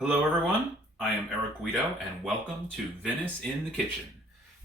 Hello everyone, I am Guido and welcome to Vinous in the Kitchen.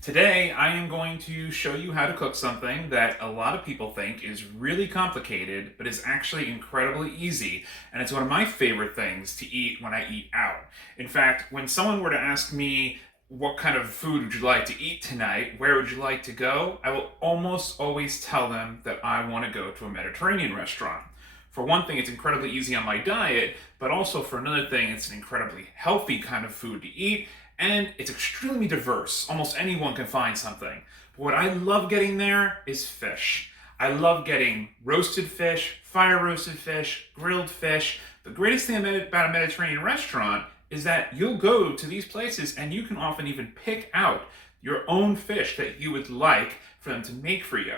Today I am going to show you how to cook something that a lot of people think is really complicated but is actually incredibly easy, and it's one of my favorite things to eat when I eat out. In fact, when someone were to ask me what kind of food would you like to eat tonight, where would you like to go, I will almost always tell them that I want to go to a Mediterranean restaurant. For one thing, it's incredibly easy on my diet, but also for another thing, it's an incredibly healthy kind of food to eat, and it's extremely diverse. Almost anyone can find something. But what I love getting there is fish. I love getting roasted fish, fire roasted fish, grilled fish. The greatest thing about a Mediterranean restaurant is that you'll go to these places and you can often even pick out your own fish that you would like for them to make for you.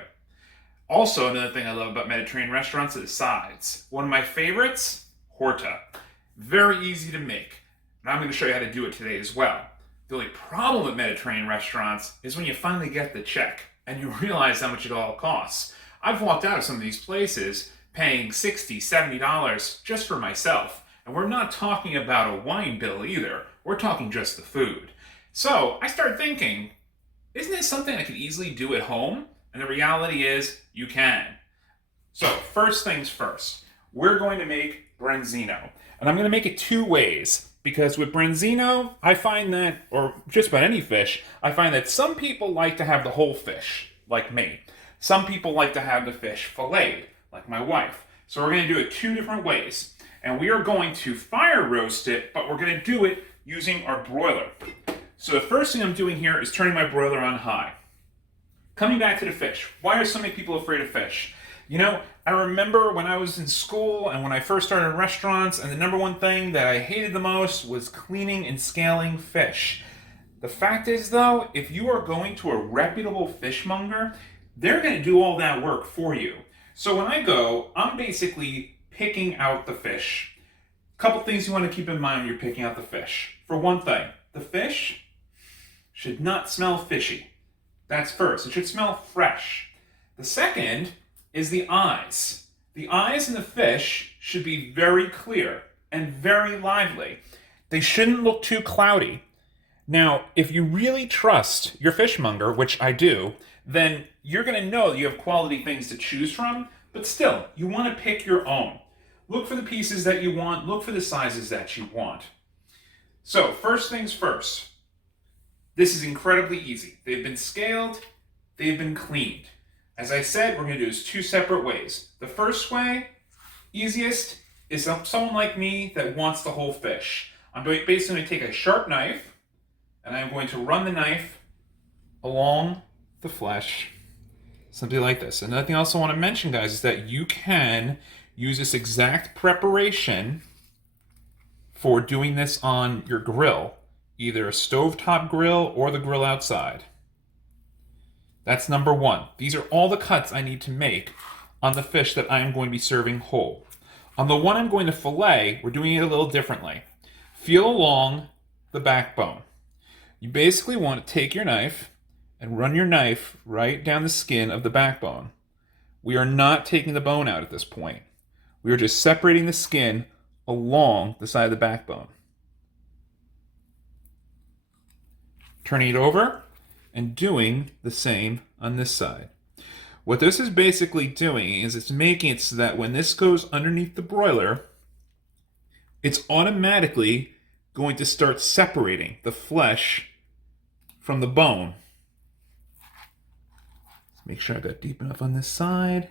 Also, another thing I love about Mediterranean restaurants is sides. One of my favorites, Horta. Very easy to make. And I'm going to show you how to do it today as well. The only problem with Mediterranean restaurants is when you finally get the check and you realize how much it all costs. I've walked out of some of these places paying $60, $70 just for myself. And we're not talking about a wine bill either. We're talking just the food. So I started thinking, isn't this something I could easily do at home? And the reality is, you can. So, first things first, we're going to make Branzino. And I'm going to make it two ways. Because with Branzino, I find that, or just about any fish, I find that some people like to have the whole fish, like me. Some people like to have the fish filleted, like my wife. So we're going to do it two different ways. And we are going to fire roast it, but we're going to do it using our broiler. So the first thing I'm doing here is turning my broiler on high. Coming back to the fish, why are so many people afraid of fish? You know, I remember when I was in school and when I first started in restaurants, and the number one thing that I hated the most was cleaning and scaling fish. The fact is, though, if you are going to a reputable fishmonger, they're going to do all that work for you. So when I go, I'm basically picking out the fish. A couple things you want to keep in mind when you're picking out the fish. For one thing, the fish should not smell fishy. That's first. It should smell fresh. The second is the eyes. The eyes in the fish should be very clear and very lively. They shouldn't look too cloudy. Now, if you really trust your fishmonger, which I do, then you're going to know that you have quality things to choose from, but still, you want to pick your own. Look for the pieces that you want. Look for the sizes that you want. So, first things first. This is incredibly easy. They've been scaled, they've been cleaned. As I said, we're going to do this two separate ways. The first way, easiest, is someone like me that wants the whole fish. I'm basically going to take a sharp knife, and I'm going to run the knife along the flesh, something like this. Another thing I also want to mention, guys, is that you can use this exact preparation for doing this on your grill. Either a stovetop grill or the grill outside. That's number one. These are all the cuts I need to make on the fish that I am going to be serving whole. On the one I'm going to fillet, we're doing it a little differently. Feel along the backbone. You basically want to take your knife and run your knife right down the skin of the backbone. We are not taking the bone out at this point. We are just separating the skin along the side of the backbone. Turning it over and doing the same on this side. What this is basically doing is it's making it so that when this goes underneath the broiler, it's automatically going to start separating the flesh from the bone. Let's make sure I got deep enough on this side.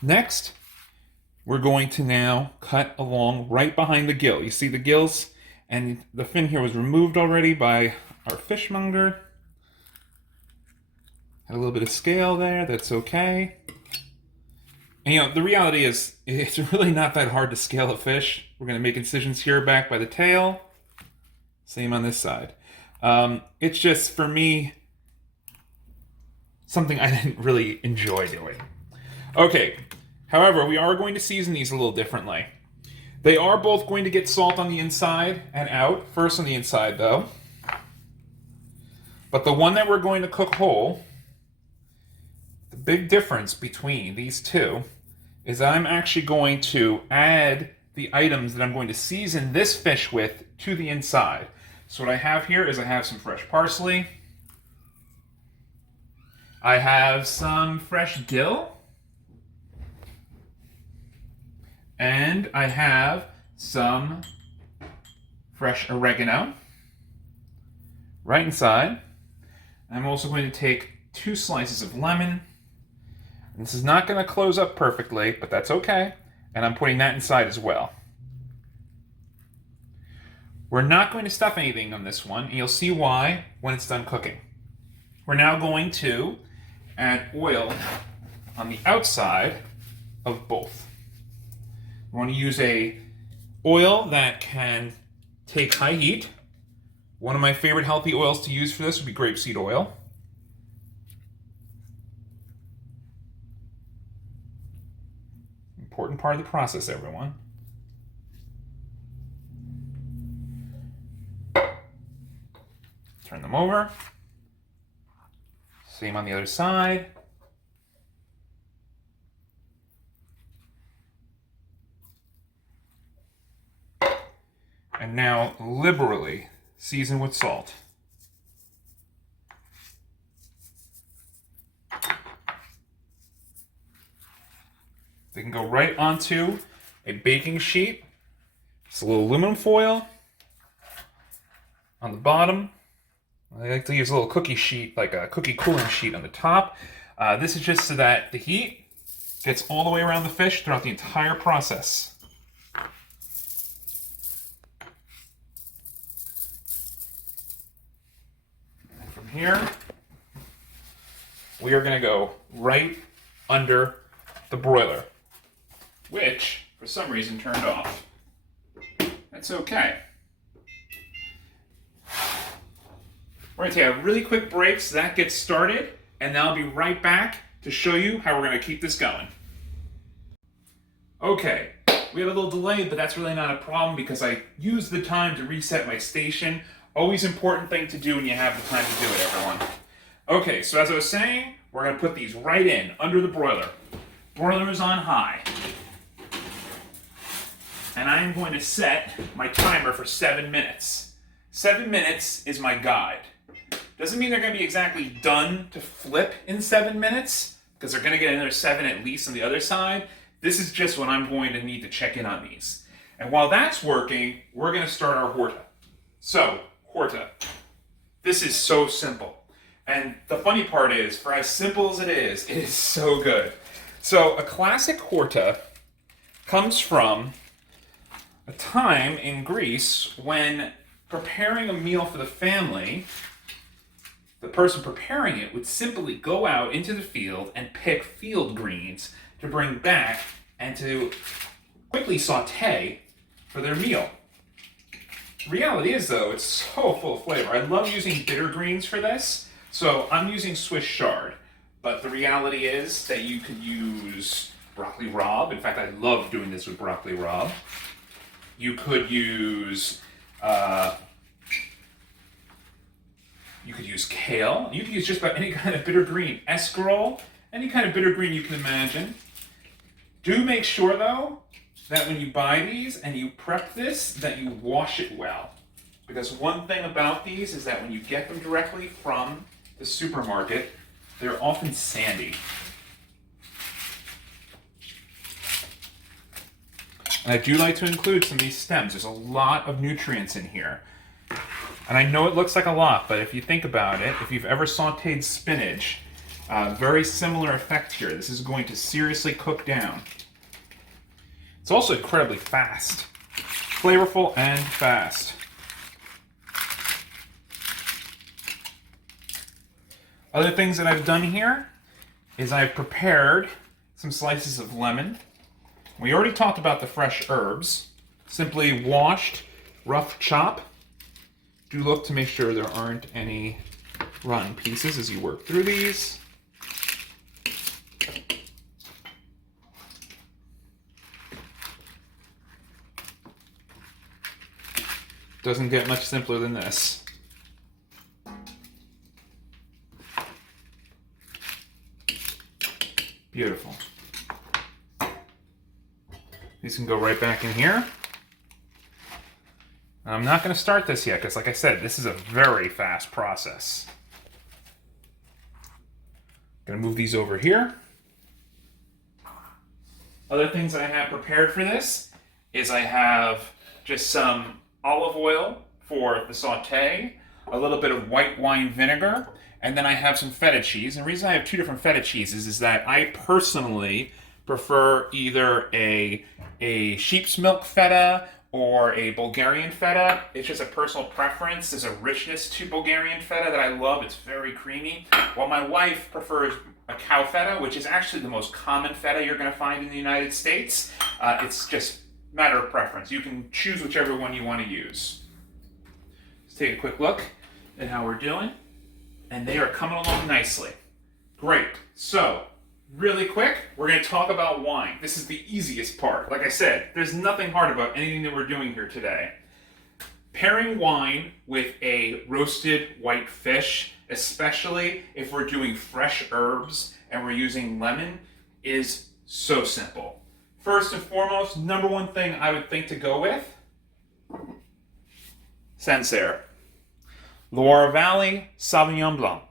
Next, we're going to now cut along right behind the gill. You see the gills? And the fin here was removed already by our fishmonger. Had a little bit of scale there, that's okay. And you know, the reality is, it's really not that hard to scale a fish. We're gonna make incisions here back by the tail. Same on this side. It's just, for me, something I didn't really enjoy doing. Okay. However, we are going to season these a little differently. They are both going to get salt on the inside and out. First on the inside, though. But the one that we're going to cook whole, the big difference between these two is I'm actually going to add the items that I'm going to season this fish with to the inside. So what I have here is I have some fresh parsley. I have some fresh dill. And I have some fresh oregano right inside. I'm also going to take 2 slices of lemon. And this is not going to close up perfectly, but that's okay. And I'm putting that inside as well. We're not going to stuff anything on this one, and you'll see why when it's done cooking. We're now going to add oil on the outside of both. We want to use a oil that can take high heat. One of my favorite healthy oils to use for this would be grapeseed oil. Important part of the process, everyone. Turn them over. Same on the other side. And now liberally season with salt. They can go right onto a baking sheet. Just a little aluminum foil on the bottom. I like to use a little cookie sheet, like a cookie cooling sheet on the top. This is just so that the heat gets all the way around the fish throughout the entire process. And from here, we are going to go right under the broiler, which for some reason turned off. That's okay. We're going to take a really quick break so that gets started, and then I'll be right back to show you how we're going to keep this going. Okay, we had a little delay, but that's really not a problem because I used the time to reset my station. Always important thing to do when you have the time to do it, everyone. Okay, so as I was saying, we're going to put these right in, under the broiler. Broiler is on high. And I'm going to set my timer for 7 minutes. 7 minutes is my guide. Doesn't mean they're going to be exactly done to flip in 7 minutes, because they're going to get another 7 at least on the other side. This is just when I'm going to need to check in on these. And while that's working, we're going to start our Horta. So, Horta. This is so simple. And the funny part is, for as simple as it is so good. So, a classic Horta comes from a time in Greece when preparing a meal for the family, the person preparing it would simply go out into the field and pick field greens to bring back and to quickly saute for their meal. The reality is, though, it's so full of flavor. I love using bitter greens for this, so I'm using Swiss Chard. But the reality is that you could use broccoli rabe. In fact, I love doing this with broccoli rabe. You could use kale. You could use just about any kind of bitter green. Escarole, any kind of bitter green you can imagine. Do make sure, though, that when you buy these and you prep this, that you wash it well. Because one thing about these is that when you get them directly from the supermarket, they're often sandy. And I do like to include some of these stems. There's a lot of nutrients in here. And I know it looks like a lot, but if you think about it, if you've ever sauteed spinach, very similar effect here. This is going to seriously cook down. It's also incredibly fast. Flavorful and fast. Other things that I've done here is I've prepared some slices of lemon. We already talked about the fresh herbs. Simply washed, rough chop. Do look to make sure there aren't any rotten pieces as you work through these. Doesn't get much simpler than this. Beautiful. These can go right back in here. I'm not going to start this yet because, like I said, this is a very fast process. Going to move these over here. Other things I have prepared for this is I have just some olive oil for the saute, a little bit of white wine vinegar, and then I have some feta cheese. And the reason I have 2 different feta cheeses is that I personally prefer either a sheep's milk feta or a Bulgarian feta. It's just a personal preference. There's a richness to Bulgarian feta that I love. It's very creamy. While my wife prefers a cow feta, which is actually the most common feta you're going to find in the United States. It's just a matter of preference. You can choose whichever one you want to use. Let's take a quick look at how we're doing. And they are coming along nicely. Great. So, really quick, we're going to talk about wine. This is the easiest part. Like I said, there's nothing hard about anything that we're doing here today. Pairing wine with a roasted white fish, especially if we're doing fresh herbs and we're using lemon, is so simple. First and foremost, number one thing I would think to go with, Sancerre. Loire Valley Sauvignon Blanc.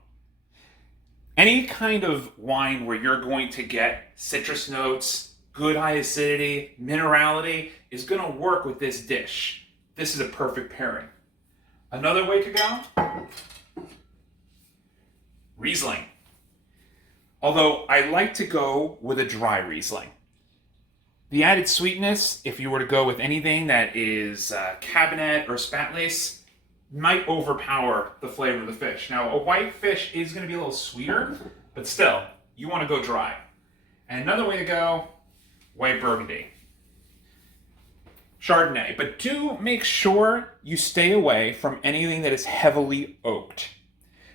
Any kind of wine where you're going to get citrus notes, good high acidity, minerality is going to work with this dish. This is a perfect pairing. Another way to go, Riesling. Although I like to go with a dry Riesling. The added sweetness, if you were to go with anything that is Cabernet or Spätlese, might overpower the flavor of the fish. Now, a white fish is going to be a little sweeter, but still, you want to go dry. And another way to go, white Burgundy. Chardonnay. But do make sure you stay away from anything that is heavily oaked.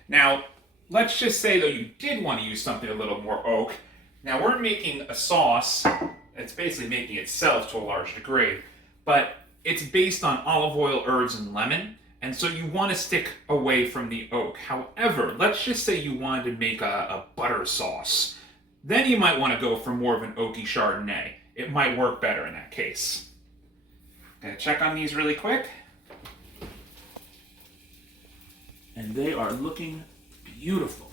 Now, let's just say, though, you did want to use something a little more oak. Now, we're making a sauce. It's basically making itself to a large degree. But it's based on olive oil, herbs, and lemon. And so you want to stick away from the oak. However, let's just say you wanted to make a butter sauce. Then you might want to go for more of an oaky Chardonnay. It might work better in that case. Gonna check on these really quick. And they are looking beautiful.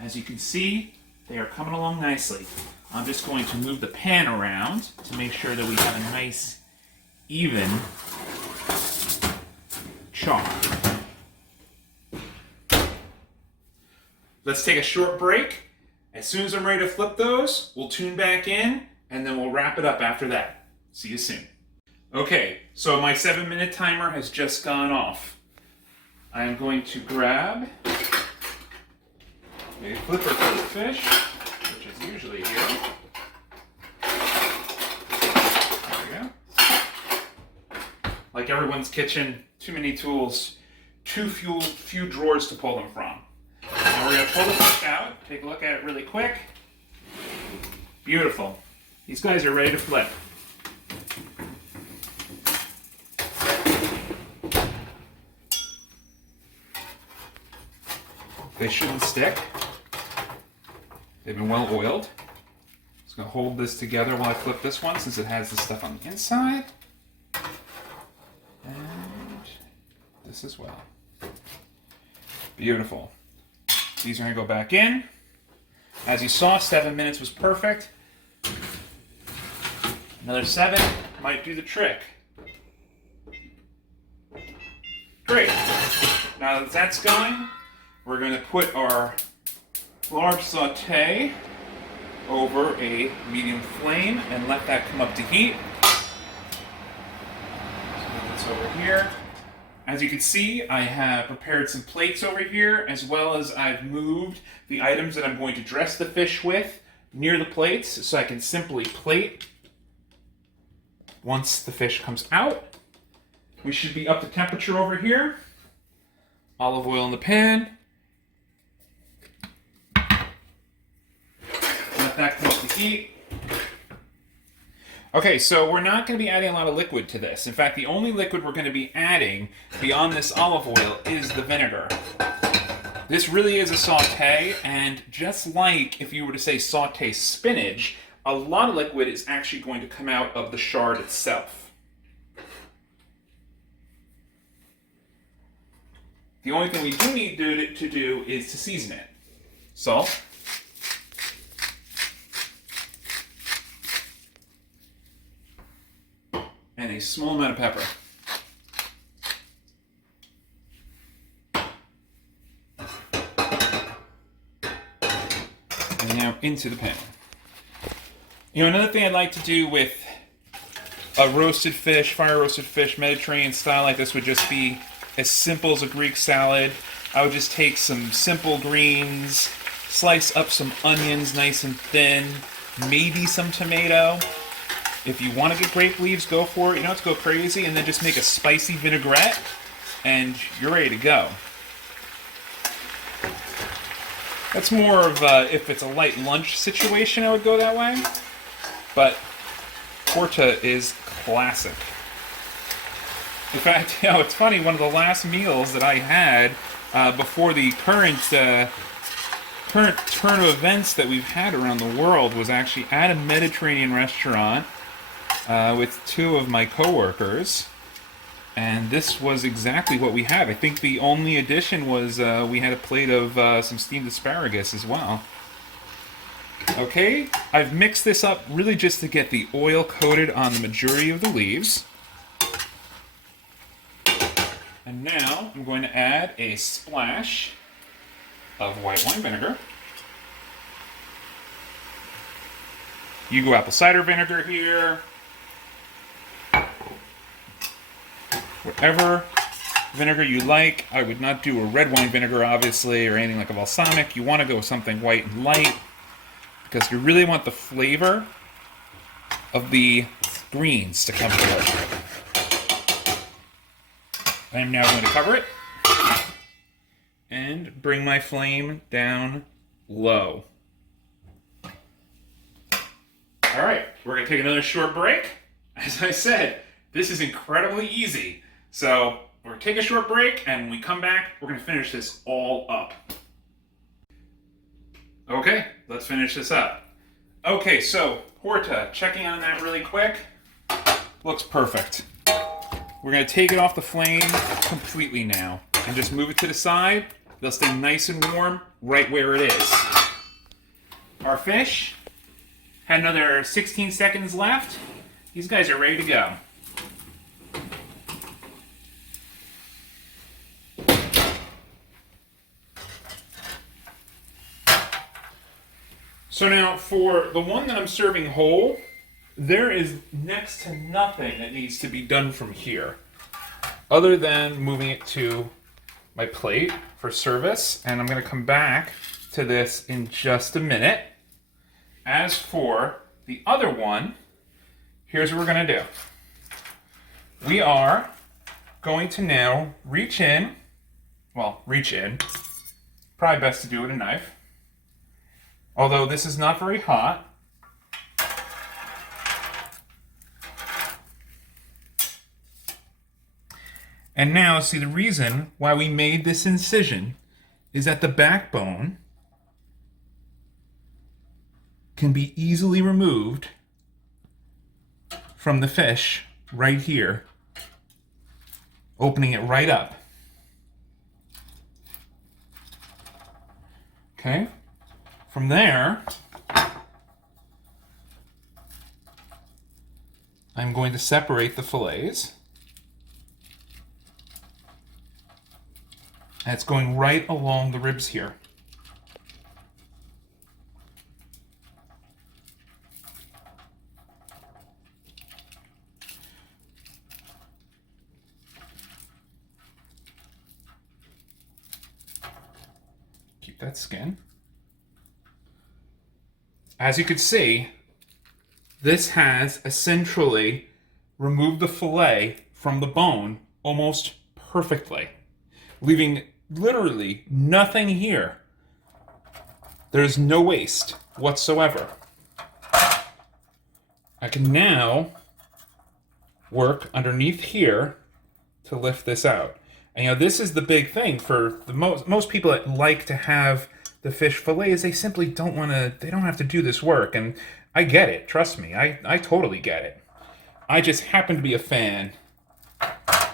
As you can see, they are coming along nicely. I'm just going to move the pan around to make sure that we have a nice, even char. Let's take a short break. As soon as I'm ready to flip those, we'll tune back in, and then we'll wrap it up after that. See you soon. Okay, so my 7-minute timer has just gone off. I am going to grab a flipper for the fish, which is usually here. There we go. Like everyone's kitchen, too many tools, too few drawers to pull them from. Now we're going to pull the fish out, take a look at it really quick. Beautiful. These guys are ready to flip. They shouldn't stick. They've been well oiled. Just going to hold this together while I flip this one since it has the stuff on the inside. And this as well. Beautiful. These are going to go back in. As you saw, 7 minutes was perfect. Another 7 might do the trick. Great. Now that that's going, we're going to put our large saute over a medium flame and let that come up to heat. So put this over here. As you can see, I have prepared some plates over here, as well as I've moved the items that I'm going to dress the fish with near the plates, so I can simply plate once the fish comes out. We should be up to temperature over here. Olive oil in the pan. Let that come up to heat. Okay, so we're not going to be adding a lot of liquid to this. In fact, the only liquid we're going to be adding beyond this olive oil is the vinegar. This really is a saute, and just like if you were to say saute spinach, a lot of liquid is actually going to come out of the chard itself. The only thing we do need to do is to season it. Salt. And a small amount of pepper. And now into the pan. You know, another thing I'd like to do with a roasted fish, fire roasted fish, Mediterranean style like this would just be as simple as a Greek salad. I would just take some simple greens, slice up some onions nice and thin, maybe some tomato. If you want to get grape leaves, go for it. You don't have to go crazy. And then just make a spicy vinaigrette, and you're ready to go. That's more of if it's a light lunch situation, I would go that way. But Horta is classic. In fact, you know, it's funny, one of the last meals that I had before the current turn of events that we've had around the world was actually at a Mediterranean restaurant with two of my coworkers, and this was exactly what we had. I think the only addition was we had a plate of some steamed asparagus as well. Okay, I've mixed this up really just to get the oil coated on the majority of the leaves. And now I'm going to add a splash of white wine vinegar. You go apple cider vinegar here. Whatever vinegar you like. I would not do a red wine vinegar, obviously, or anything like a balsamic. You want to go with something white and light because you really want the flavor of the greens to come through. I am now going to cover it and bring my flame down low. All right, we're going to take another short break. As I said, this is incredibly easy. So we're going to take a short break, and when we come back, we're going to finish this all up. Okay, let's finish this up. Okay, so Horta, checking on that really quick. Looks perfect. We're going to take it off the flame completely now and just move it to the side. They'll stay nice and warm right where it is. Our fish had another 16 seconds left. These guys are ready to go. So now for the one that I'm serving whole, there is next to nothing that needs to be done from here other than moving it to my plate for service, and I'm going to come back to this in just a minute. As for the other one, here's what we're going to do. We are going to now reach in, probably best to do it with a knife, although this is not very hot. And now, see, the reason why we made this incision is that the backbone can be easily removed from the fish right here, opening it right up. Okay? From there, I'm going to separate the fillets. And it's going right along the ribs here. Keep that skin. As you can see, this has essentially removed the fillet from the bone almost perfectly, leaving literally nothing here. There's no waste whatsoever. I can now work underneath here to lift this out. And you know, this is the big thing for the most people that like to have the fish fillet is they simply don't want to, they don't have to do this work. And I get it. Trust me. I totally get it. I just happen to be a fan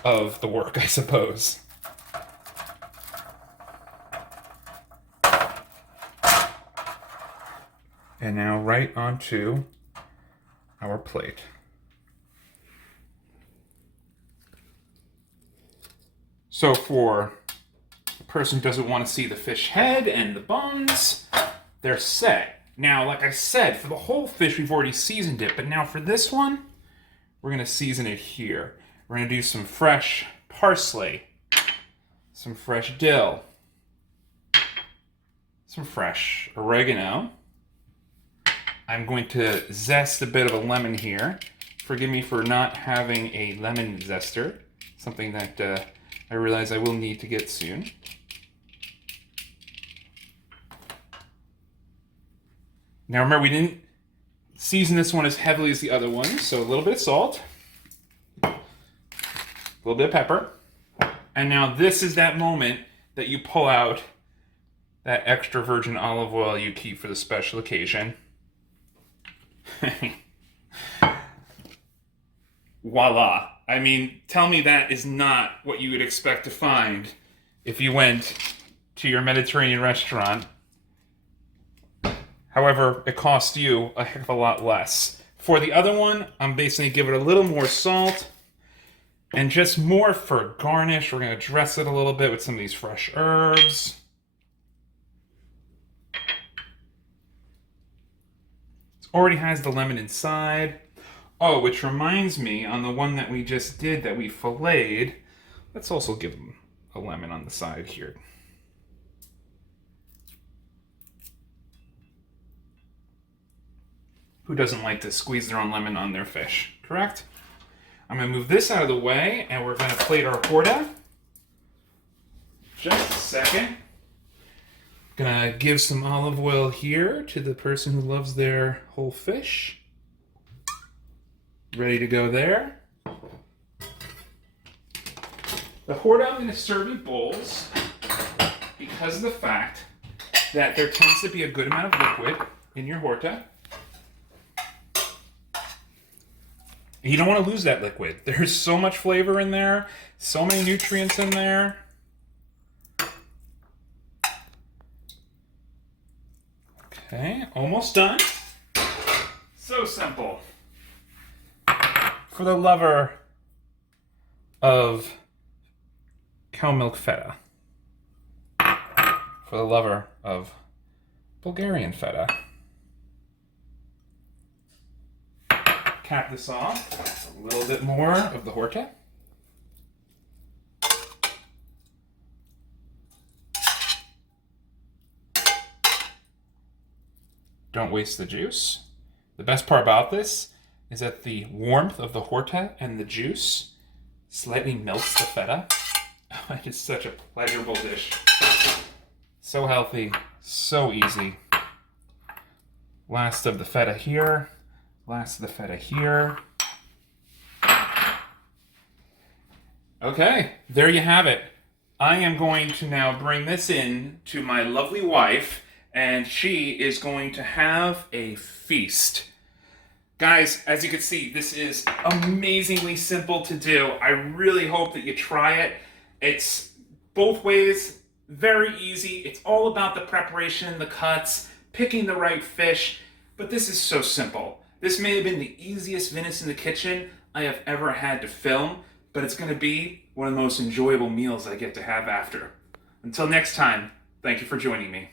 of the work, I suppose. And now right onto our plate. So for the person who doesn't want to see the fish head and the bones, they're set. Now, like I said, for the whole fish, we've already seasoned it. But now for this one, we're going to season it here. We're going to do some fresh parsley, some fresh dill, some fresh oregano. I'm going to zest a bit of a lemon here. Forgive me for not having a lemon zester, something that I realize I will need to get soon. Now remember, we didn't season this one as heavily as the other one, so a little bit of salt, a little bit of pepper, and now this is that moment that you pull out that extra virgin olive oil you keep for the special occasion. Voila. I mean, tell me that is not what you would expect to find if you went to your Mediterranean restaurant. However, it costs you a heck of a lot less. For the other one, I'm basically giving it a little more salt and just more for garnish. We're going to dress it a little bit with some of these fresh herbs. It already has the lemon inside. Oh, which reminds me, on the one that we just did that we filleted, let's also give them a lemon on the side here. Who doesn't like to squeeze their own lemon on their fish, correct? I'm going to move this out of the way, and we're going to plate our Horta. Just a second. Gonna give some olive oil here to the person who loves their whole fish. Ready to go there. The Horta I'm going to serve in bowls because of the fact that there tends to be a good amount of liquid in your Horta. And you don't want to lose that liquid. There's so much flavor in there, so many nutrients in there. Okay, almost done. So simple. For the lover of cow milk feta. For the lover of Bulgarian feta. Cap this off. A little bit more of the Horta. Don't waste the juice. The best part about this is that the warmth of the Horta and the juice slightly melts the feta. Oh, it is such a pleasurable dish. So healthy, so easy. Last of the feta here. Last of the feta here. Okay, there you have it. I am going to now bring this in to my lovely wife, and she is going to have a feast. Guys, as you can see, this is amazingly simple to do. I really hope that you try it. It's both ways, very easy. It's all about the preparation, the cuts, picking the right fish, but this is so simple. This may have been the easiest Vinous in the kitchen I have ever had to film, but it's going to be one of the most enjoyable meals I get to have after. Until next time, thank you for joining me.